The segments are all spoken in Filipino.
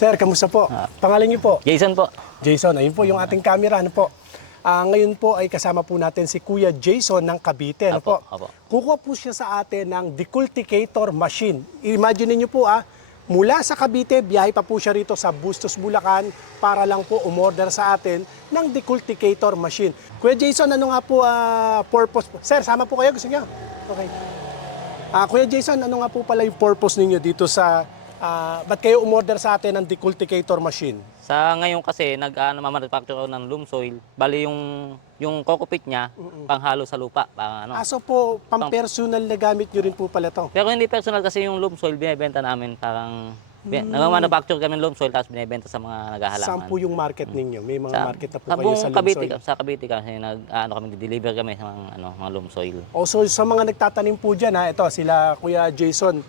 Sir, kamusta po? Pangalan niyo po? Jason po. Jason, ayun po yung ating camera. Ano po? Ngayon po ay kasama po natin si Kuya Jason ng Cavite. Ano po? Apo. Kukuha po siya sa atin ng decultivator machine. Imagine niyo po mula sa Cavite, biyahe pa po siya rito sa Bustos, Bulacan para lang po umorder sa atin ng decultivator machine. Kuya Jason, ano nga po purpose? Sir, sama po kayo? Gusto niyo? Okay. Kuya Jason, ano nga po pala yung purpose ninyo dito sa ba't kayo umorder sa atin ng decultivator machine? Sa ngayon kasi nag-manufacture ako ng loam soil. Bali yung cockpit niya panghalo sa lupa, So po, pang-personal na gamit nyo rin po pala to? Pero hindi personal kasi yung loam soil binebenta namin parang nag-manufacture kami ng loam soil tapos binebenta sa mga naghahalaman. Saan po yung market ninyo? May mga market na po sa kayo sa loam Cavite, soil? sa Cavite kasi kami deliver kami sa mga loam soil. So sa mga nagtatanim po dyan, ito sila Kuya Jason,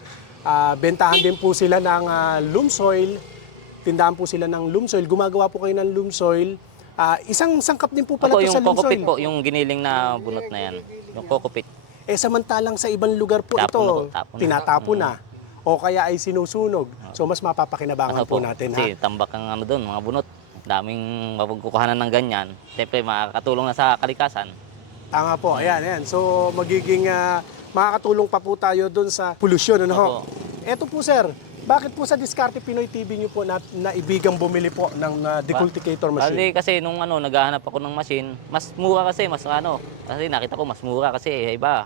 bentahan din po sila ng loam soil, tindahan po sila ng loam soil, gumagawa po kayo ng loam soil. Isang sangkap din po pala ito sa loam soil. Yung cockpit po, yung giniling na bunot na yan, yung cockpit. Samantalang sa ibang lugar po ito, tinatapo na. O kaya ay sinusunog. So mas mapapakinabangan po natin. Kasi tambak ang doon, mga bunot. Daming mapagkukuhanan ng ganyan. Siyempre makakatulong na sa kalikasan. Tama po, ayan. So magiging makakatulong pa po tayo doon sa pollution. Ano? Eto po sir, bakit po sa Diskarte Pinoy TV nyo po naibigang bumili po ng decultivator machine? Bali kasi nung naghahanap ako ng machine, mas mura kasi, kasi nakita ko mas mura kasi iba.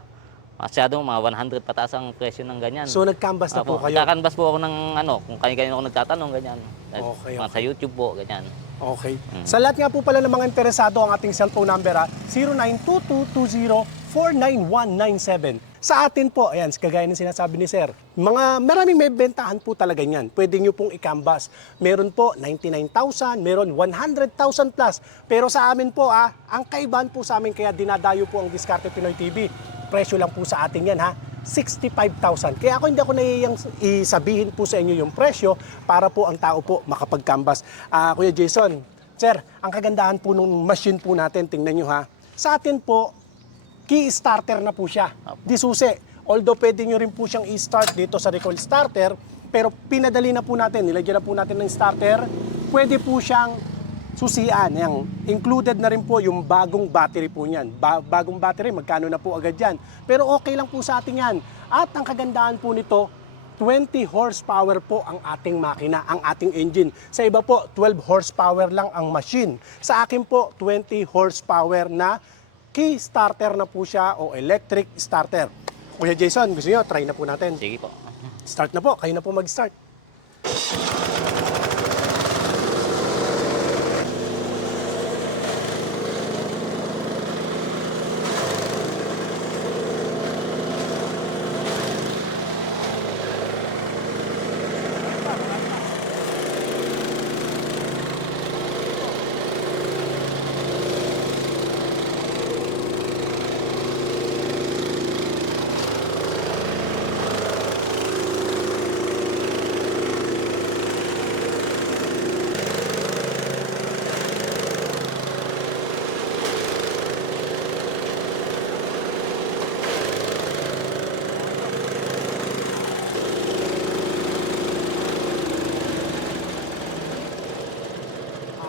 Masyadong mga 100 pataas ang presyo ng ganyan. So nag-canvas na po kayo? Nagka-canvas po ako ng kung kanino ako nagtatanong, ganyan. Okay. Sa YouTube po, ganyan. Okay. Sa lahat nga po pala ng mga interesado, ang ating cellphone number 092220499197. Sa atin po, ayan, kagaya ng sinasabi ni Sir, maraming may bentahan po talaga niyan. Pwede nyo pong i-canvas. Meron po 99,000, meron 100,000 plus. Pero sa amin po, ang kaibahan po sa amin, kaya dinadayo po ang Diskarte Pinoy TV. Presyo lang po sa atin yan 65,000. Kaya hindi ako nahihiyang isabihin po sa inyo yung presyo para po ang tao po makapag-canvas. Kuya Jason, Sir, ang kagandahan po ng machine po natin, tingnan nyo sa atin po, key starter na po siya. Di susi. Although pwede nyo rin po siyang i-start dito sa recoil starter, pero pinadali na po natin, nilagyan na po natin ng starter, pwede po siyang susian. Included na rin po yung bagong battery po niyan. Bagong battery, magkano na po agad yan. Pero okay lang po sa atin yan. At ang kagandahan po nito, 20 horsepower po ang ating makina, ang ating engine. Sa iba po, 12 horsepower lang ang machine. Sa akin po, 20 horsepower na key starter na po siya o electric starter. Kuya Jason, gusto niyo, try na po natin. Sige po. Start na po, kayo na po mag-start.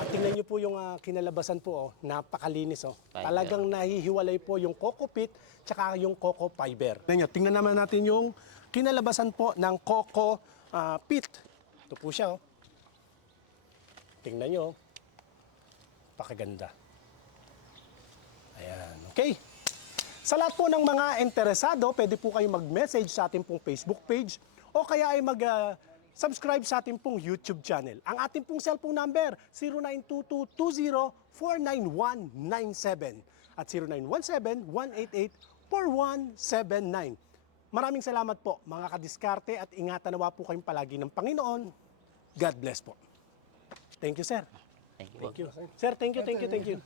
Tingnan niyo po yung kinalabasan po, napakalinis. Talagang nahihiwalay po yung cockpit tsaka yung coco fiber. Tingnan naman natin yung kinalabasan po ng coco pit. Ito po siya. Tingnan niyo. Pakaganda. Ayan, okay. Sa lahat po ng mga interesado, pwede po kayo mag-message sa ating pong Facebook page o kaya ay subscribe sa ating pong YouTube channel. Ang ating pong cellphone number, 092220499197 at 0917-188-4179. Maraming salamat po mga kadiskarte at ingatan nawa po kayong palagi ng Panginoon. God bless po. Thank you, sir. Thank you. Thank you. Sir, thank you.